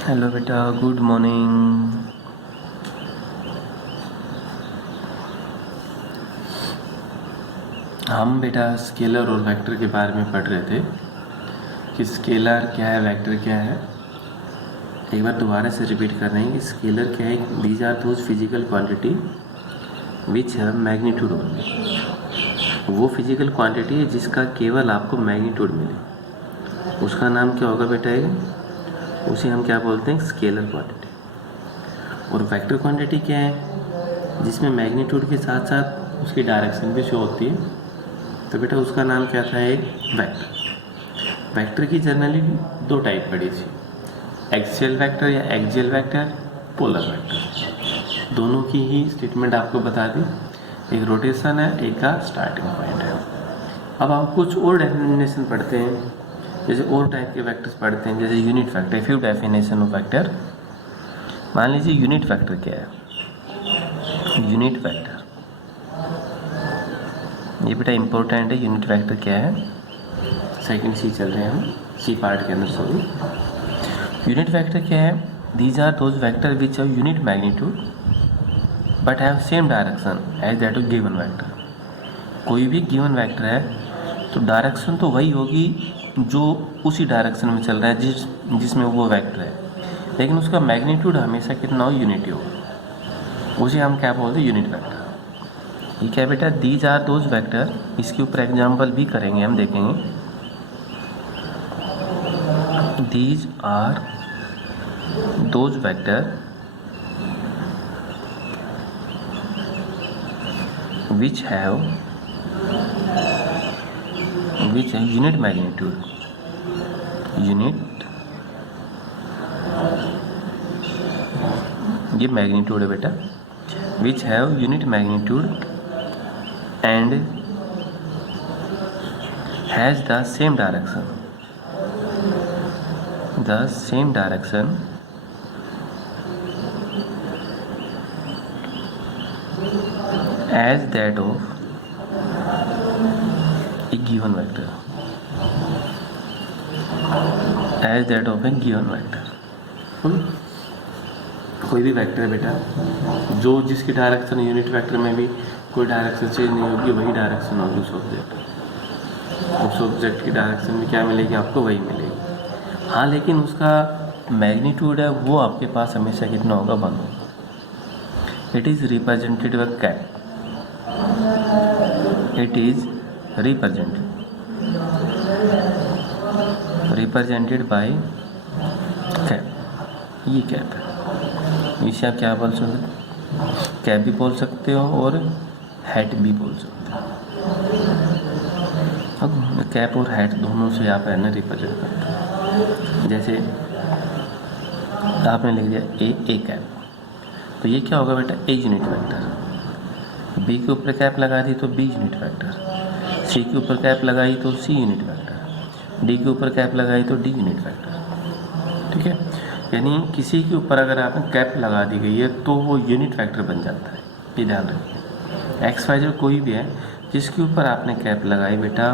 Hello बेटा, good morning. हम बेटा स्केलर और वेक्टर के बारे में पढ़ रहे थे कि स्केलर क्या है, वेक्टर क्या है। एक बार दोबारा से रिपीट कर रहे हैं कि स्केलर क्या है। These are those physical quantity which have magnitude only. वो फिजिकल क्वांटिटी है जिसका केवल आपको मैग्नीट्यूड मिले, उसका नाम क्या होगा बेटा? उसे हम क्या बोलते हैं? Scalar quantity. और वेक्टर क्वांटिटी क्या है? जिसमें मैग्नीट्यूड के साथ साथ उसकी डायरेक्शन भी शो होती है, तो बेटा उसका नाम क्या था? एक वेक्टर। वेक्टर की जनरली दो टाइप पड़ी थी, एक्सियल वेक्टर या एक्सियल वेक्टर, पोलर वेक्टर। दोनों की ही स्टेटमेंट आपको बता दी। एक रोटेशन है, एक का स्टार्टिंग पॉइंट है। अब हम कुछ और डेफिनेशन पढ़ते हैं, जैसे और टाइप के वेक्टर्स पढ़ते हैं, जैसे unit vector. Few definition of vector. मान लीजिए यूनिट वेक्टर क्या है? यूनिट वेक्टर ये बेटा इंपॉर्टेंट है। यूनिट वेक्टर क्या है? सेकंड सी चल रहे हैं हम, सी पार्ट के अंदर, सॉरी। यूनिट वेक्टर क्या है? These are those vector which have unit magnitude but have same direction as that of given vector. कोई भी गिवन वेक्टर है तो डायरेक्शन तो वही होगी जो उसी डायरेक्शन में चल रहा है जिसमें वो वेक्टर है, लेकिन उसका मैग्नीट्यूड हमेशा कितना हो? यूनिटी हो। उसे हम क्या बोलते हैं? Unit vector. ये क्या बेटा? These are those vector. इसके ऊपर एग्जाम्पल भी करेंगे, हम देखेंगे। These are those vector which have unit magnitude. Unit, ये मैग्नीट्यूड है बेटा। Which have unit magnitude and has the same direction as that of a given vector, कोई भी वेक्टर है बेटा जो जिसकी डायरेक्शन यूनिट वेक्टर में भी कोई डायरेक्शन चेंज नहीं होगी, वही डायरेक्शन होगी उस ऑब्जेक्ट की डायरेक्शन में क्या मिलेगी? आपको वही मिलेगी। हाँ, लेकिन उसका मैग्नीट्यूड है वो आपके पास हमेशा कितना होगा? 1 होगा। It is represented by cap. It is represented by cap. ये कैप है, इसे आप क्या बोल सकते हो? कैप भी बोल सकते हो और हैट भी बोल सकते हो। अब कैप और हैट दोनों से आप है ना रिप्रेजेंट करते हो। जैसे आपने लिख दिया ए कैप, तो ये क्या होगा बेटा? A unit vector. बी के ऊपर कैप लगा दी तो बी यूनिट वेक्टर। सी के ऊपर कैप लगाई तो सी यूनिट वेक्टर। डी के ऊपर कैप लगाई तो डी यूनिट वेक्टर। ठीक है, यानी किसी के ऊपर अगर आपने कैप लगा दी गई है तो वो यूनिट वेक्टर बन जाता है। ये ध्यान रखिए। एक्स वाई जेड कोई भी है जिसके ऊपर आपने कैप लगाई बेटा,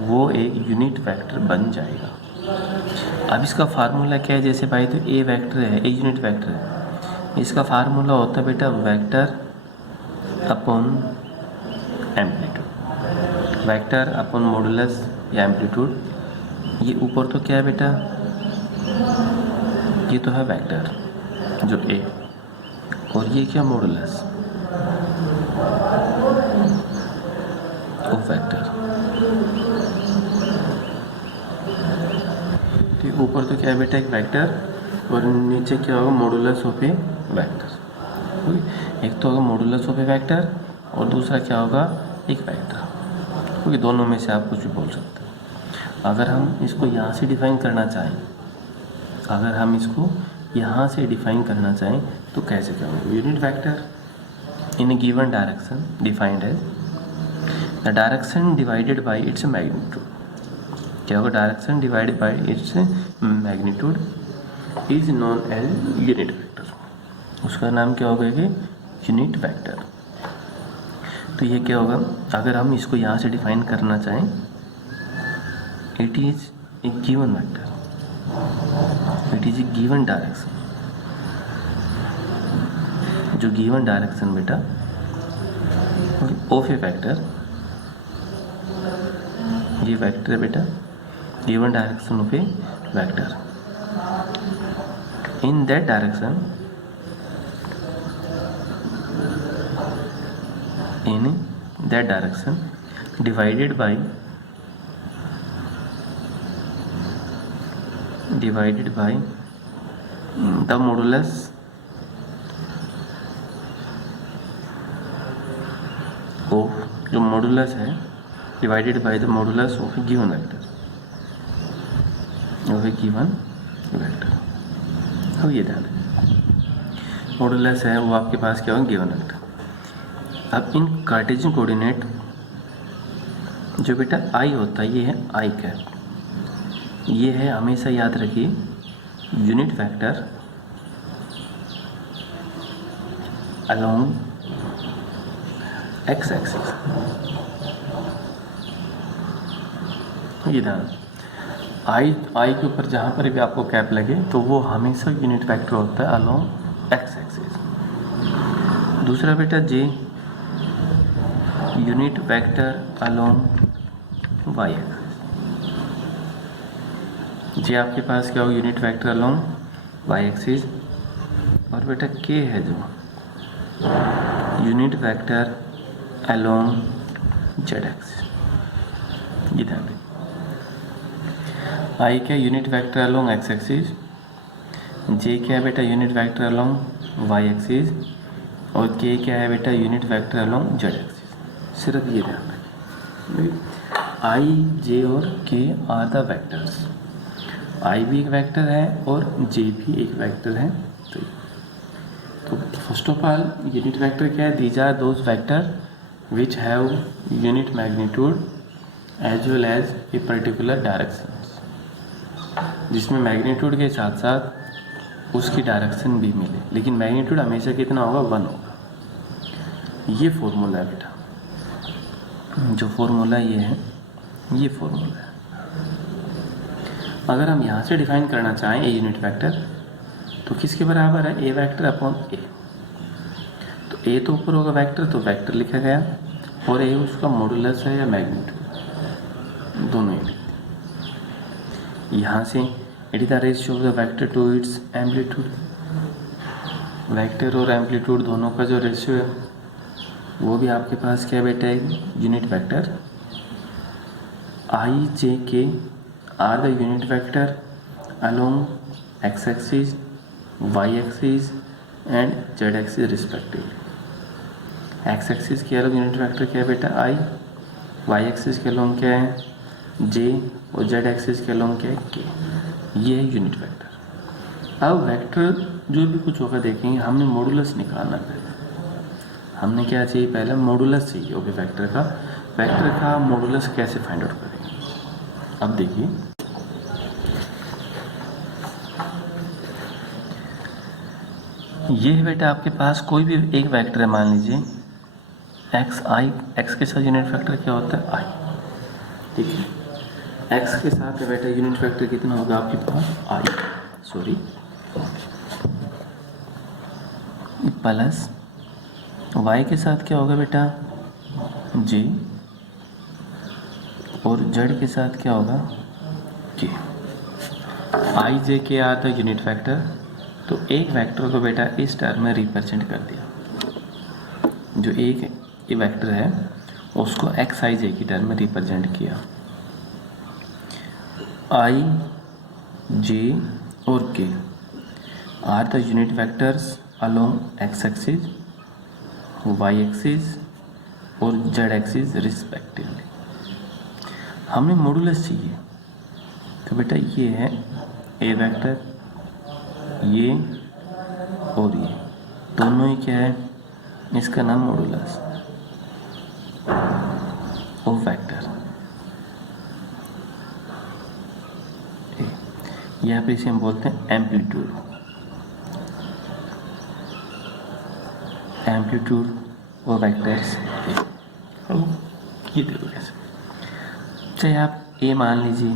वो एक यूनिट वेक्टर बन जाएगा। अब इसका फार्मूला क्या है? जैसे भाई तो ए वेक्टर है, ए यूनिट वेक्टर है, इसका फार्मूला होता है बेटा vector upon amplitude, vector upon modulus या एम्पलीट्यूड। ये ऊपर तो क्या है बेटा? ये तो है वेक्टर जो ए, और ये क्या? Modulus of vector. तो ऊपर तो क्या है बेटा? एक वेक्टर, और नीचे क्या होगा? Modulus of A vector. एक तो होगा मॉडुलस ऑफ ए वेक्टर और दूसरा क्या होगा? एक वेक्टर। क्योंकि दोनों में से आप कुछ भी बोल सकते हो। अगर हम इसको यहाँ से डिफाइन करना चाहें, तो कैसे करेंगे? Unit vector in a given direction defined as the direction divided by its magnitude. क्या होगा? Direction divided by its magnitude is known as unit vector. उसका नाम क्या होगा? कि यूनिट वेक्टर। तो ये क्या होगा? अगर हम इसको यहाँ से डिफाइन करना चाहें, it is a given vector. It is a given direction, जो गिवन डायरेक्शन बेटा ऑफ ए वेक्टर, ये वेक्टर है बेटा, given direction of A vector, in that direction, in that direction divided by the modulus of, जो modulus है, divided by the modulus of A given vector, अब ये ध्यान रखें, मॉडुलस है वो आपके पास क्या होगा, गिवन वेक्टर। अब इन कार्टेशियन कोऑर्डिनेट जो बेटा आई होता है, ये है आई कैप, ये है, हमेशा याद रखिए, unit vector along X axis, ये ध्यान, आई के ऊपर जहाँ पर भी आपको कैप लगे तो वो हमेशा यूनिट वेक्टर होता है अलोंग एक्स एक्सिस। दूसरा बेटा J, unit vector along Y axis, J आपके पास क्या हो, unit vector along Y axis. और बेटा के है जो unit vector along Z axis, ये ध्यान रखिए, आई क्या unit vector along X axis, J क्या है बेटा unit vector along Y axis, और के क्या है बेटा unit vector along Z axis. सिर्फ ये ध्यान रखें, आई, जे और के आर द वेक्टर्स, आई भी एक वेक्टर है और जे भी एक वेक्टर है। तो first of all unit vector क्या है, these are those vector which have unit magnitude as well as a particular direction, जिसमें मैग्नीट्यूड के साथ साथ उसकी डायरेक्शन भी मिले, लेकिन मैग्नीट्यूड हमेशा कितना होगा, 1 होगा। ये फॉर्मूला है बेटा, जो फॉर्मूला ये है, ये फॉर्मूला है। अगर हम यहाँ से डिफाइन करना चाहें ए यूनिट वेक्टर, तो किसके बराबर है, ए वेक्टर अपॉन ए। तो ए तो ऊपर होगा वेक्टर, तो वेक्टर लिखा गया, और ए उसका मॉडुलस है या मैग्नीट्यूड, दोनों ही। यहाँ से it is the ratio of the vector to its amplitude, vector और एम्पलीट्यूड दोनों का जो रेशियो है वो भी आपके पास क्या बेटा है, unit vector. I J K are the unit vector along X axis, Y axis and Z axis respectively. X axis के अलोंग यूनिट वेक्टर क्या है बेटा, आई, वाई एक्सिस के अलोंग क्या है, जे, और जेड एक्सिस के अलोंग क्या है, के। ये है यूनिट वेक्टर। अब वेक्टर जो भी कुछ होगा देखेंगे, हमने मॉडुलस निकालना पहले, हमने क्या चाहिए, पहले मॉडुलस चाहिए ओके वेक्टर का मॉडुलस कैसे फाइंड आउट करेंगे। अब देखिए, ये है बेटा आपके पास कोई भी एक वेक्टर है, मान लीजिए एक्स आई, एक्स के साथ यूनिट वेक्टर क्या होता है, आई, ठीक है। एक्स के साथ बेटा यूनिट वेक्टर कितना होगा आपके पास, आई, सॉरी, प्लस वाई के साथ क्या होगा बेटा, जे, और जेड के साथ क्या होगा, के। आई J K are the unit vector, तो एक वेक्टर को बेटा इस टर्म में रिप्रेजेंट कर दिया, जो एक ये वेक्टर है उसको एक्स आई जे की टर्म में रिप्रेजेंट किया। आई जे और K are the unit vectors along X axis, Y axis और जेड एक्सिस रिस्पेक्टिवली। हमें मॉडुलस चाहिए, तो बेटा ये है ए वेक्टर, ये और ये दोनों ही क्या है, इसका नाम मॉडुलस ऑफ वेक्टर। यहाँ पे इसे हम बोलते हैं एम्पलीट्यूड, एम्पलीट्यूड और वेक्टर्स। ये देखो कैसे, चाहे आप ए मान लीजिए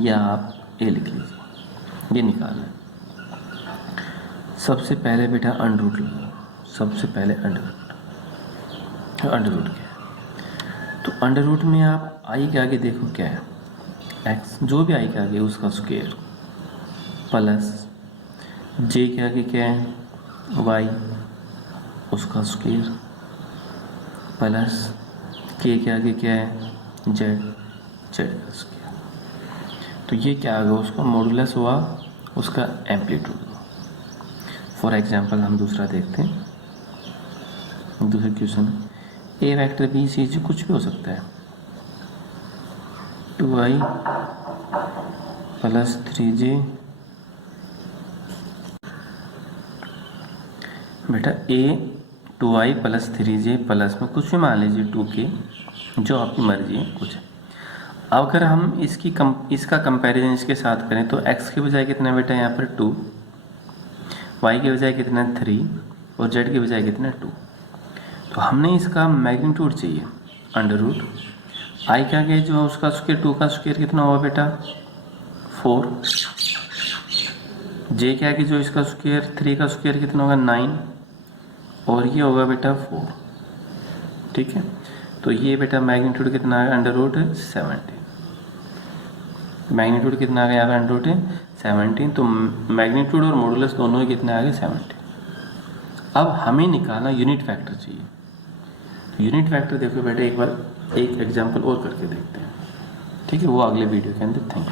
या आप ए लिख लीजिए, ये निकालना है। सबसे पहले बेटा अंडर रूट लगाओ, सबसे पहले अंडर रूट क्या है? तो अंडर रूट में आप आई के आगे देखो क्या है, एक्स, जो भी आई के आगे उसका स्क्वायर, प्लस जे के आगे क्या है, वाई, उसका स्क्वायर, प्लस के आगे क्या है, जेड का स्क्वायर। तो ये क्या आ गया, उसका मॉडुलस हुआ उसका एम्पलीट्यूड। फॉर एग्जांपल हम दूसरा देखते हैं, दूसरा क्वेश्चन, ए वेक्टर बी सी जी कुछ भी हो सकता है, 2i प्लस 3j, बेटा ए 2i प्लस 3j प्लस में कुछ भी मान लीजिए 2k, जो आपकी मर्जी है कुछ। अब अगर हम इसका कंपैरिजन इसके साथ करें तो x के बजाय कितना बेटा यहाँ पर 2, y के बजाय कितना 3 और z के बजाय कितना 2। तो हमने इसका मैग्नीट्यूड चाहिए, अंडर रूट आई के आगे जो है उसका स्क्वायर, 2 का स्क्वायर कितना होगा बेटा 4, j के आगे जो इसका स्क्वायर 3 का स्क्वायर कितना होगा 9, और ये होगा बेटा 4। ठीक है, तो ये बेटा मैग्नीट्यूड कितना आ गया अंडर रूट 17, मैग्नीट्यूड कितना आ गया यहाँ पे अंडर रूट 17। तो मैग्नीट्यूड और मॉडुलस दोनों ही कितने आ गए 17। अब हमें निकालना यूनिट फैक्टर चाहिए। तो यूनिट फैक्टर देखो बेटा एक बार एक एग्जांपल और करके देखते हैं, ठीक है, वो अगले वीडियो के अंदर। Thank you.